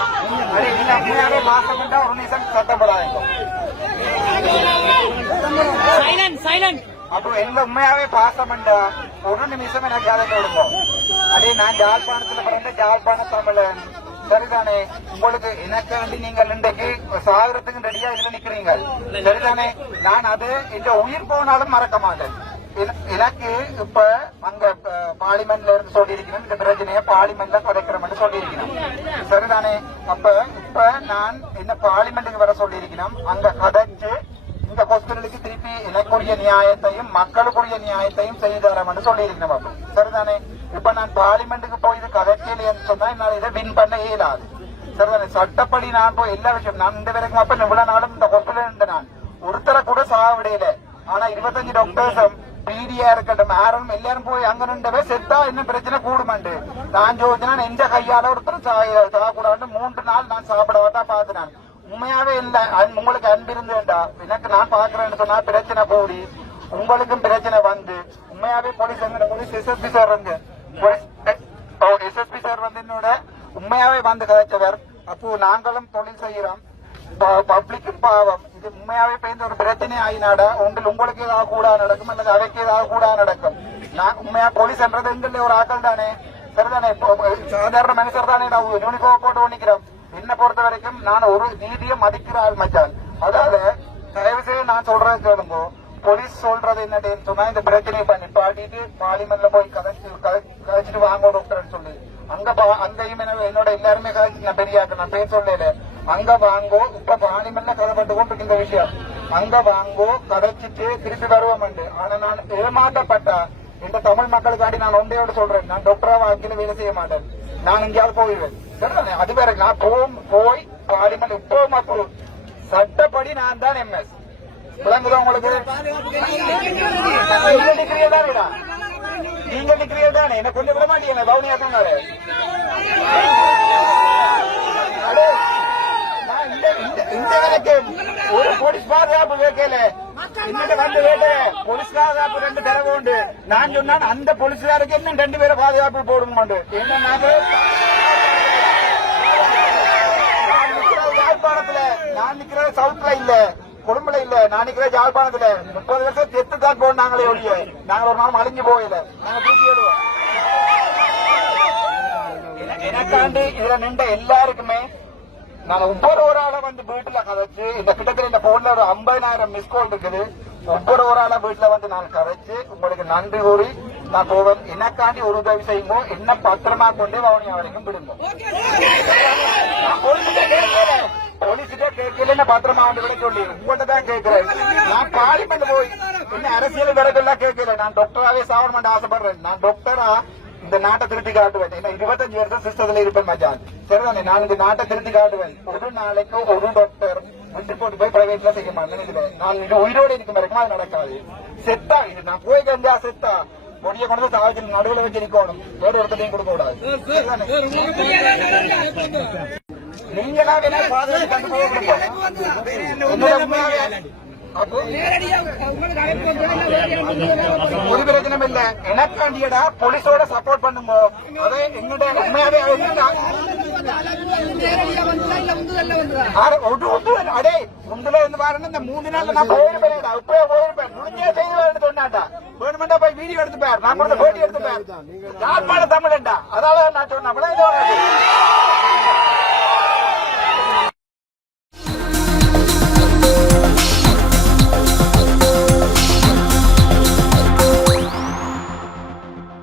அடே, நீங்க உண்மையாவே பாசப்பட்டா ஒரு நிமிஷம் சத்தம் போடாதீங்க சைலண்ட் சைலண்ட் அப்போ என்ன உண்மையாவே பாசமண்டா? ஒரு நிமிஷம் எனக்கு அதை கொடுங்க அதே நான் ஜாழ்ப்பாணத்துல பிறந்த ஜாழ்ப்பாண தமிழன். சரிதானே? உங்களுக்கு எனக்கு வேண்டி நீங்கள் இன்றைக்கு சாகரத்துக்கு ரெடியா இதுல நிக்கிறீங்க. சரிதானே? நான் அது இந்த உயிர் போனாலும் மறக்க மாட்டேன். என- எனக்கு இப்ப அங்க பார்லிமெண்ட்ல இருந்து சொல்லியிருக்கணும். இந்த பிரச்சனையை பார்லிமெண்ட்ல குறைக்கிறோம்னு சொல்லியிருக்கணும். சரிதானே? அப்ப இப்ப நான் என்ன பார்லிமெண்ட்டுக்கு வர சொல்லியிருக்கணும். அங்க கதைச்சு இந்த ஹாஸ்பிட்டலுக்கு திருப்பி எனக்குரிய நியாயத்தையும் மக்களுக்குரிய நியாயத்தையும் செய்து தரேன் சொல்லியிருக்கணும் அப்போ. சரிதானே? இப்ப நான் பார்லிமெண்ட்டுக்கு போய் இது கதைக்கலைன்னு சொன்னா என்னால் இதை வின் பண்ண இயலாது. சரிதானே? சட்டப்படி நான் போய் எல்லா விஷயம் நான் இந்த வரைக்கும் அப்ப இவ்வளவு நாளும் இந்த ஹாஸ்பிட்டல் இருந்த நான். ஒருத்தரை கூட சாக விடையில ஆனா இருபத்தஞ்சு டாக்டர்ஸும் பிடியா இருக்கட்டும். யாரும் எல்லாரும் போய் அங்க நின்றவே செத்தா என்ன பிரச்சனை கூடுமாண்டு. நான் ஜோதினா எந்த கையால ஒருத்தரும் சாகக்கூடாது மூன்று நாள் நான் சாப்பிடவாதான் பார்த்து நான் உண்மையாவே இல்ல. அன்- உங்களுக்கு அன்பு இருந்து வேண்டாம் எனக்கு நான் பாக்குறேன்னு சொன்னா பிரச்சனை கூடி உங்களுக்கும் பிரச்சனை வந்து. உண்மையாவே போலீஸ் எங்க போலீஸ் எஸ்எஸ்பி சார் வந்து. எஸ்எஸ்பி சார் வந்து என்னோட உண்மையாவே வந்து கதைச்சவர். அப்போ நாங்களும் தொழில் செய்யறோம் பப்ளிக்கும் பாவம் இது உண்மையாவே பேருந்து ஒரு பிரச்சனை ஆயினாடா உங்கள் உங்களுக்கு ஏதாவது கூட நடக்கும் அல்லது அவைக்கு ஏதாவது கூட நடக்கும். நான் உண்மையா போலீஸ் என்றது எங்கள ஒரு ஆக்கள் தானே? சரிதானே? சாதாரண மனுஷர் தானே நான் யூனிஃபார்ம் போட்டு ஒண்ணிக்கிறோம். என்ன பொறுத்த வரைக்கும் நான் ஒரு நீதியை மதிக்கிற ஆள் மச்சான். அதாவது தயவு செய்து நான் சொல்றேன் கேளுங்க. போலீஸ் சொல்றது என்னன்னு சொன்னா இந்த பிரச்சனையை பண்ணி பாட்டிட்டு பார்லிமெண்ட்ல போய் கதைச்சு கதைச்சிட்டு வாங்க டாக்டர்னு சொல்லி. அங்க அங்கேயும் என்னோட எல்லாருமே கதைச்சு நான் பெரியாக்க நான் பேர் சொல்லல. அங்க வாங்கோ இப்ப பார்லிமெண்ட்ல கதைப்பட்டு கொண்டிருக்கின்ற விஷயம். அங்க வாங்கோ கதைச்சிட்டு திருப்பி வருவோம் ஆனா நான் ஏமாற்றப்பட்ட இந்த தமிழ் மக்களுக்காண்டி நான் ஒன்றையோட சொல்றேன். நான் டாக்டரா வாழ்க்கையில வேலை செய்ய மாட்டேன். நான் எங்கேயாவது போயிடுவேன் அது வேற நான் போம் போய் பாலிமல் இப்போ அப்போ சட்டப்படி நான் தான் எம்எஸ் விளங்குதா உங்களுக்கு? நீங்க டிகிரியே நீங்க தானே என்ன கொஞ்சம் விட மாட்டீங்க பவுனியா சொன்னாரு அடே, நான் இந்த இந்த- இந்த வேலைக்கு ஒரு போலீஸ் போலீஸ் பாதுகாப்பு ரெண்டு தரவு உண்டு. நான் சொன்னான் அந்த போலீஸ்காருக்கு இன்னும் ரெண்டு பாதுகாப்பு போடுங்க என்ன நான் யாழ்ப்பாணத்துல. நான் சவுத்ல இல்ல. கொழும்புல இல்ல. நான் நிக்கிறது யாழ்ப்பாணத்துல. முப்பது வருஷம் செத்து தான் போனாங்களே ஒழிய. நாங்க ஒரு நாள் அழிஞ்சு போயில நாங்க தூக்கி விடுவோம் எனக்காண்டி இதுல நின்ற எல்லாருக்குமே நான் ஒவ்வொரு ஒரு ஆளை வந்து வீட்டுல கதைச்சு இந்த கிட்டத்தட்ட இந்த போன்ல ஒரு ஐம்பதாயிரம் மிஸ் கால் இருக்குது. ஒவ்வொரு ஒரு ஆளை வீட்டுல வந்து நான் கதைச்சு உங்களுக்கு நன்றி கூறி நான் போவேன் எனக்காண்டி ஒரு உதவி செய்யுமோ என்ன பத்திரமா கொண்டு அவனை வரைக்கும் விடுங்க. போலீஸ்கிட்ட கேட்கல. என்ன பத்திரமா வந்து விட சொல்லி. உங்கள்கிட்ட தான் கேட்கிறேன். நான் பார்லிமெண்ட் போய் என்ன அரசியல் விடக்கெல்லாம் கேட்கல. நான் டாக்டராவே சாவணும் ஆசைப்படுறேன். நான் டாக்டரா இந்த நாட்டை திருத்தி காட்டுவேன் என்ன இருபத்தஞ்சு வருஷம் சிஸ்டத்துல இருப்பேன் மச்சான். சரிதானே? நான் இந்த நாட்டை திருத்தி காட்டுவேன். ஒரு நாளைக்கு ஒரு டாக்டர் விட்டு போட்டு போய் பிரைவேட்ல செய்ய மாட்டேன் நான் இது உயிரோடு இருக்கும் வரைக்கும் அது நடக்காது. செத்தா இது நான் போய் கஞ்சா செத்தா. பொடிய கொண்டு வந்து நடுவில் வச்சிருக்கணும் வச்சு நிக்கணும். வேற ஒருத்தரையும் கொடுக்க கூடாது. சரிதானே? நீங்களா வேணா பாதுகாப்பு கண்டு போக கொடுப்போம் என்னோட உண்மையாவே அப்போ ஒரு பிரச்சனையும் இல்ல. எனக்காண்டியடா போலீஸோட சப்போர்ட் பண்ணுங்க. அதே எங்கிட்ட உண்மையாவே என்னன்னா ஆறு ஒன்று ஒன்று. அடே முந்துல இருந்து பாருங்க இந்த மூணு நாள்ல நான் போயிருப்பேன் இப்பவே போயிருப்பேன். முடிஞ்சே செய்து வரேன்னு சொன்னாட்டா வேணுமெண்டா போய் வீடியோ எடுத்து